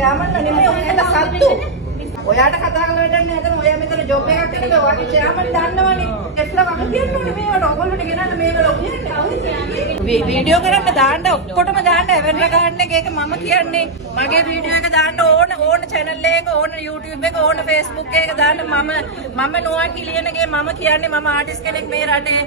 chairman නෙමෙයි ඔයාලා සත්තු. ඔයාට කතා කරලා වැඩන්නේ නැතන ඔයා මෙතන ජොබ් එකක් කරලා ඔයාගේ chairman දන්නවනේ. එట్లా වගේ කියනෝනේ මේවට ඔයගොල්ලෝට ගෙනන්න මේවල කියන්නේ. වීඩියෝ කරන්න දාන්න ඔක්කොටම දාන්න එවෙන්ට ගන්න එක මම කියන්නේ. මගේ වීඩියෝ එක දාන්න ඕන channel එක ඕන YouTube එක ඕන Facebook එක දාන්න මම නුවන් කිලියනගේ මම කියන්නේ මම ආටිස්ට් කෙනෙක් මේ රටේ.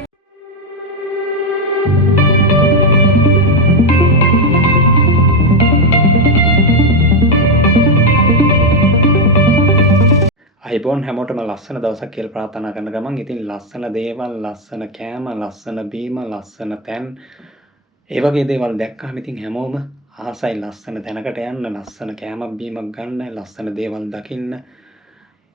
අයිබෝන් හැමෝටම ලස්සන දවසක් කියලා ප්‍රාර්ථනා කරන ගමන් ඉතින් ලස්සන දේවල් ලස්සන කෑම ලස්සන බීම ලස්සන තැන් ඒ වගේ දේවල් දැක්කම ඉතින් හැමෝම ආසයි ලස්සන තැනකට යන්න ලස්සන කෑමක් බීමක් ගන්න ලස්සන දේවල් දකින්න.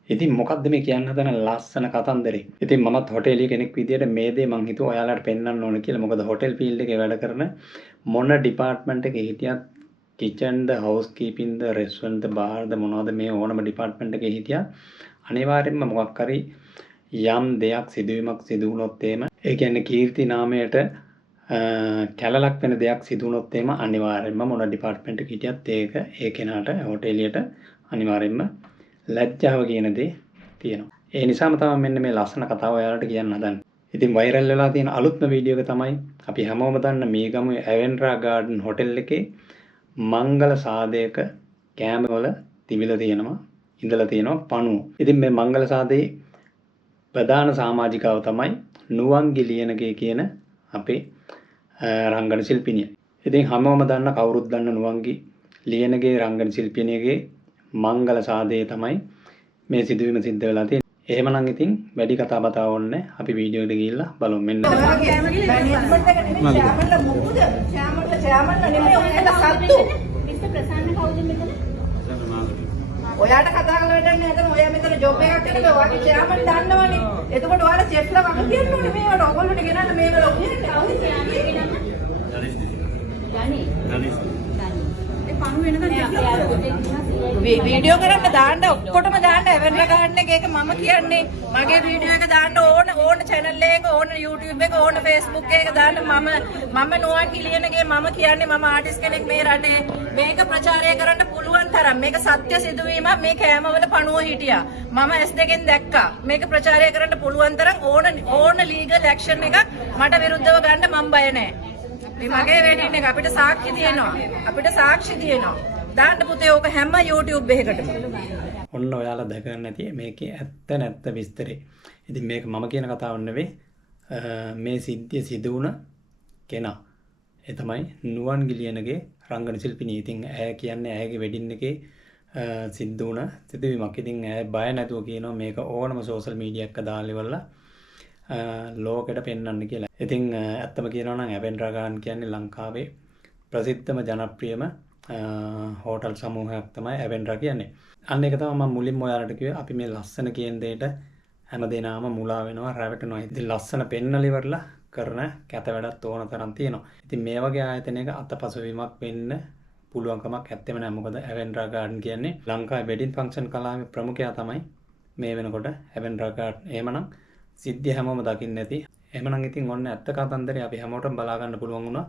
ඉතින් මොකද්ද මේ කියන්න හදන ලස්සන කතන්දරේ. ඉතින් මමත් හොටෙලිය කෙනෙක් විදියට මේ දේ මං හිතුවා ඔයාලට පෙන්වන්න ඕන කියලා. මොකද හොටෙල් ෆීල්ඩ් එකේ වැඩ කරන මොන ඩිපාර්ට්මන්ට් එකේ හිටියත් kitchen ද house keeping ද restaurant ද bar ද මොනවද මේ ඕනම ඩිපාර්ට්මන්ට් එකේ හිටියත් අනිවාර්යෙන්ම මොකක් හරි යම් දෙයක් සිදුවීමක් සිදු වුණොත් එහෙම ඒ කියන්නේ කීර්ති නාමයට කැලලක් වෙන දෙයක් සිදු වුණොත් එහෙම අනිවාර්යෙන්ම මොන ඩිපාර්ට්මන්ට් එකක හිටියත් ඒක ඒ කෙනාට හොටෙලියට අනිවාර්යෙන්ම ලැජ්ජාව කියන දේ තියෙනවා. ඒ නිසාම තමයි මෙන්න මේ ලස්සන කතාව ඔයාලට කියන්න හදන්නේ. ඉතින් වෛරල් වෙලා තියෙන අලුත්ම වීඩියෝ එක තමයි අපි හැමෝම දන්න මේගමුවේ ඇවෙන්ඩ්‍රා ගාඩන් හොටෙල් එකේ මංගල සාදයක කෑම වල තිබිලා තියෙනවා ඉඳලා තියෙනවා පණුව. ඉතින් මේ මංගල සාදේ ප්‍රධාන සමාජිකාව තමයි නුවන්ගි ලියනගේ කියන අපේ රංගන ශිල්පිනිය. ඉතින් හැමෝම දන්න කවුරුත් දන්න නුවන්ගි ලියනගේ රංගන ශිල්පිනියගේ මංගල සාදේ තමයි මේ සිදුවීම සිද්ධ වෙලා තියෙන්නේ. එහෙමනම් ඉතින් වැඩි කතා බතා ඕනේ අපි වීඩියෝ එකට ගිහිල්ලා බලමු. මෙන්න ඔයාට කතා කරලා වැඩන්නේ නැතන ඔයා මෙතන ජොබ් එකක් කරලා ඔයාගේ chairman දන්නවනේ. එතකොට ඔයාලා චෙක්ලා වගේ කියනෝනේ මේවට ඔයගොල්ලෝට ගෙනන්න මේවල වීඩියෝ කරන්න දාන්න ඔක්කොටම දාන්න එවෙන්ට ගන්න එක මම කියන්නේ. මගේ වීඩියෝ එක දාන්න ඕන channel එක ඕන YouTube එක ඕන Facebook එක දාන්න මම නුවන් කිලියනගේ මම කියන්නේ මම ආටිස්ට් කෙනෙක් මේ රටේ. මේක ප්‍රචාරය කරන්න පුළුවන් තරම් මේක සත්‍ය සිදුවීමක්. මේ කෑමවල පණුව හිටියා මම S2 දැක්කා. මේක ප්‍රචාරය කරන්න පුළුවන් තරම් ඕන ලීගල් ඇක්ෂන් එකක් මට විරුද්ධව ගන්න මම බය නැහැ. මේ මගේ වෙඩින් එක අපිට සාක්ෂි තියෙනවා. දාන්න පුතේ ඕක හැම YouTube එකකටම. ඔන්න ඔයාලා දැකගන්න ඇති මේකේ ඇත්ත නැත්ත විස්තරේ. ඉතින් මේක මම කියන කතාවක් නෙවෙයි. මේ සිද්ධිය සිදු වුණ කෙනා. ඒ තමයි නුවන්ගි ලියනගේ රංගන ශිල්පිනිය. ඉතින් ඇය කියන්නේ ඇයගේ වෙඩින් එකේ සිද්ධ වුණ සිදුවීමක්. ඉතින් ඇය බය නැතුව කියනවා මේක ඕනම සෝෂල් මීඩියා එකක දාලා ඉවරලා ලෝකෙට පෙන්වන්න කියලා. ඉතින් ඇත්තම කියනවා නම් ඇවෙන්ඩ්‍රා ගාඩන් කියන්නේ ලංකාවේ ප්‍රසිද්ධම ජනප්‍රියම හෝටල් සමූහයක් තමයි ඇවෙන්ඩ්‍රා කියන්නේ. අන්න ඒක තමයි මම මුලින්ම ඔයාලට කිව්වේ අපි මේ ලස්සන කියන දෙයට හැමදේනම මුලා වෙනවා රැවටෙනවා. ඉතින් ලස්සන පෙන්නලා ඉවරලා කරන කැත වැඩක් ඕන තරම් තියෙනවා. ඉතින් මේ වගේ ආයතනයක අතපසුවීමක් වෙන්න පුළුවන්කමක් ඇත්තෙම නැහැ. මොකද ඇවෙන්ඩ්‍රා ගාඩන් කියන්නේ ලංකාවේ වෙඩින් ෆන්ක්ෂන් කලාවේ ප්‍රමුඛයා තමයි මේ වෙනකොට ඇවෙන්ඩ්‍රා ගාඩන්. එහෙමනම් සිද්ධිය හැමෝම දකින්න ඇති. එහෙමනම් ඉතින් ඔන්න ඇත්ත කතන්දරේ අපි හැමෝටම බලා ගන්න පුළුවන් වුණා.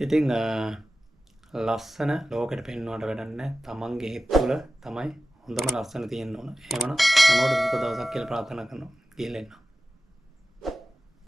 ඉතින් ලස්සන ලෝකෙට පෙන්වන්නට වැඩක් නැහැ. තමන්ගේ හිත තුළ තමයි හොඳම ලස්සන තියෙන්න ඕන. එහෙමනම් හැමෝටම සුබ දවසක් කියලා ප්‍රාර්ථනා කරනවා. ගිහින් එන්න.